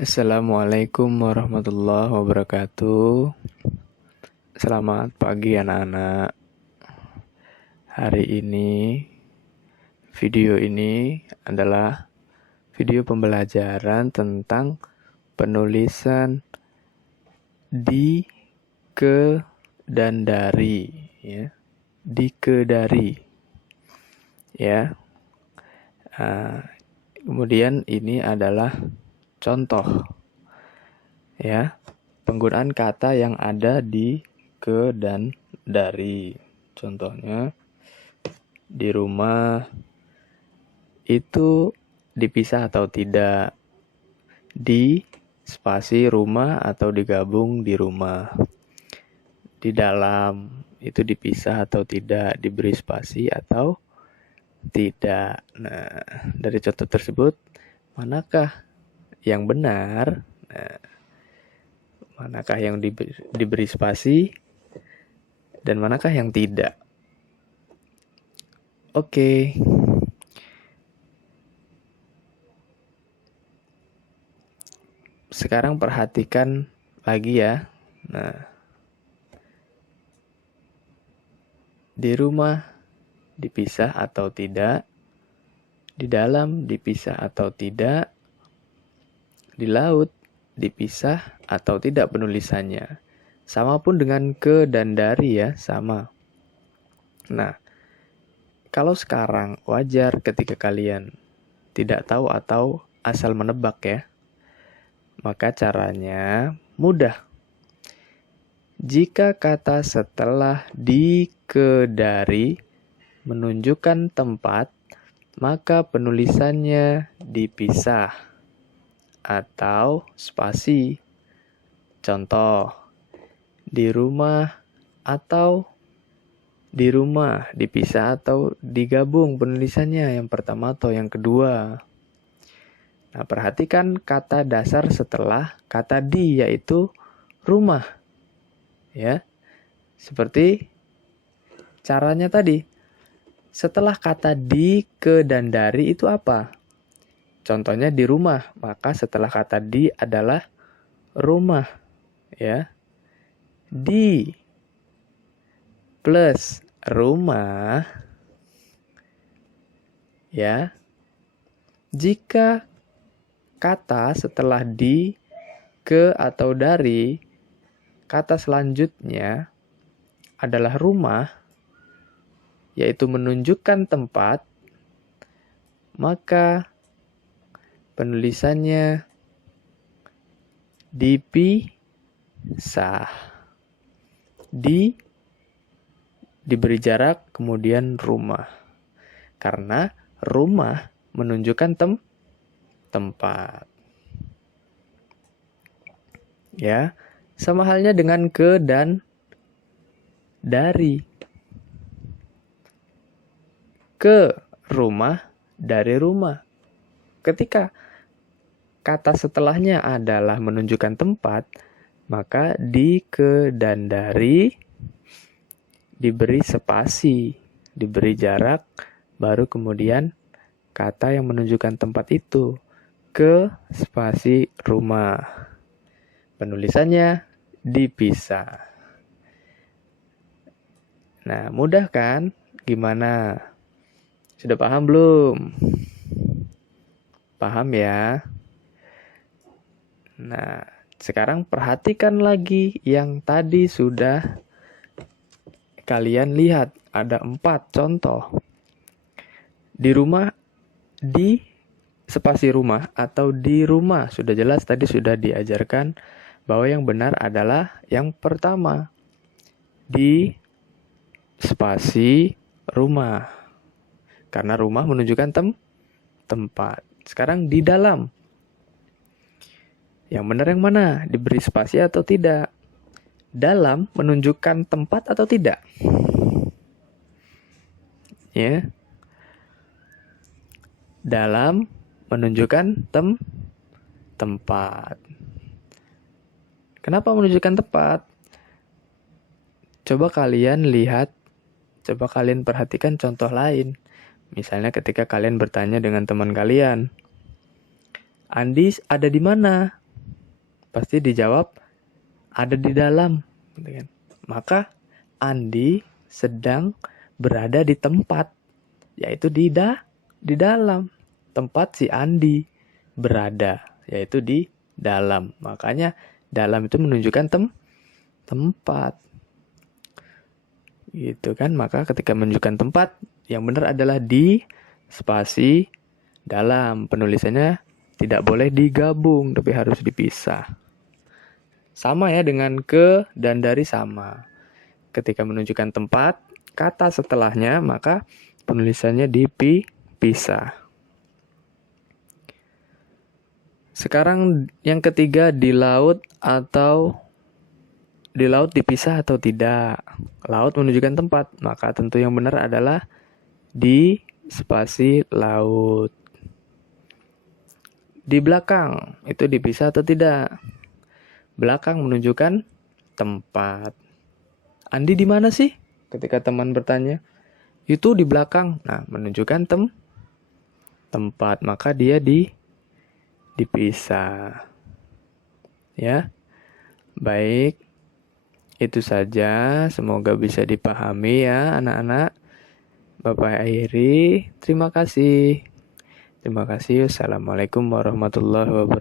Assalamualaikum warahmatullahi wabarakatuh. Selamat pagi anak-anak. Hari ini, video ini adalah video pembelajaran tentang penulisan di, ke, dan dari. Ya. Di, ke, dari. Ya. Kemudian ini adalah contoh, ya, penggunaan kata yang ada di, ke, dan dari. Contohnya, di rumah itu dipisah atau tidak, di spasi rumah atau digabung di rumah. Di dalam itu dipisah atau tidak, diberi spasi atau tidak. Nah, dari contoh tersebut, manakah yang benar? Nah, manakah yang diberi spasi dan manakah yang tidak? Oke. Sekarang perhatikan lagi ya. Nah, di rumah dipisah atau tidak, di dalam dipisah atau tidak, di laut dipisah atau tidak penulisannya. Sama pun dengan ke dan dari ya, sama. Nah, kalau sekarang wajar ketika kalian tidak tahu atau asal menebak ya. Maka caranya mudah. Jika kata setelah di, ke, dari menunjukkan tempat, maka penulisannya dipisah atau spasi. Contoh, di rumah atau di rumah, dipisah atau digabung penulisannya yang pertama atau yang kedua. Nah, perhatikan kata dasar setelah kata di, yaitu rumah. Ya, seperti caranya tadi. Setelah kata di, ke, dan dari itu apa? Contohnya di rumah, maka setelah kata di adalah rumah, ya. Di plus rumah, ya. Jika kata setelah di, ke, atau dari, kata selanjutnya adalah rumah, yaitu menunjukkan tempat, maka penulisannya dipisah. Diberi jarak, kemudian rumah. Karena rumah menunjukkan tempat. Ya, sama halnya dengan ke dan dari. Ke rumah, dari rumah. Ketika kata setelahnya adalah menunjukkan tempat, maka di, ke, dan dari diberi spasi, diberi jarak, baru kemudian kata yang menunjukkan tempat itu. Ke spasi rumah. Penulisannya dipisah. Nah, mudah kan? Gimana? Sudah paham belum? Paham ya? Nah, sekarang perhatikan lagi yang tadi sudah kalian lihat. Ada 4 contoh. Di rumah, di spasi rumah atau di rumah. Sudah jelas tadi sudah diajarkan bahwa yang benar adalah yang pertama. Di spasi rumah. Karena rumah menunjukkan tempat. Sekarang di dalam. Yang benar yang mana? Diberi spasi atau tidak? Dalam menunjukkan tempat atau tidak? Ya. Dalam menunjukkan tempat. Kenapa menunjukkan tempat? Coba kalian lihat, coba kalian perhatikan contoh lain. Misalnya ketika kalian bertanya dengan teman kalian, Andi ada di mana? Pasti dijawab ada di dalam, gitu kan. Maka Andi sedang berada di tempat, yaitu di dalam. Tempat si Andi berada, yaitu di dalam. Makanya dalam itu menunjukkan tempat. Gitu kan. Maka ketika menunjukkan tempat, yang benar adalah di spasi dalam. Penulisannya tidak boleh digabung, tapi harus dipisah. Sama ya dengan ke dan dari sama. Ketika menunjukkan tempat, kata setelahnya, maka penulisannya dipisah. Sekarang yang ketiga, di laut dipisah atau tidak. Laut menunjukkan tempat, maka tentu yang benar adalah di spasi laut. Di belakang, itu dipisah atau tidak? Belakang menunjukkan tempat. Andi di mana sih? Ketika teman bertanya. Itu di belakang. Nah, menunjukkan tempat. Maka dia dipisah. Ya. Baik. Itu saja. Semoga bisa dipahami ya anak-anak. Bapak akhiri. Terima kasih. Assalamualaikum warahmatullahi wabarakatuh.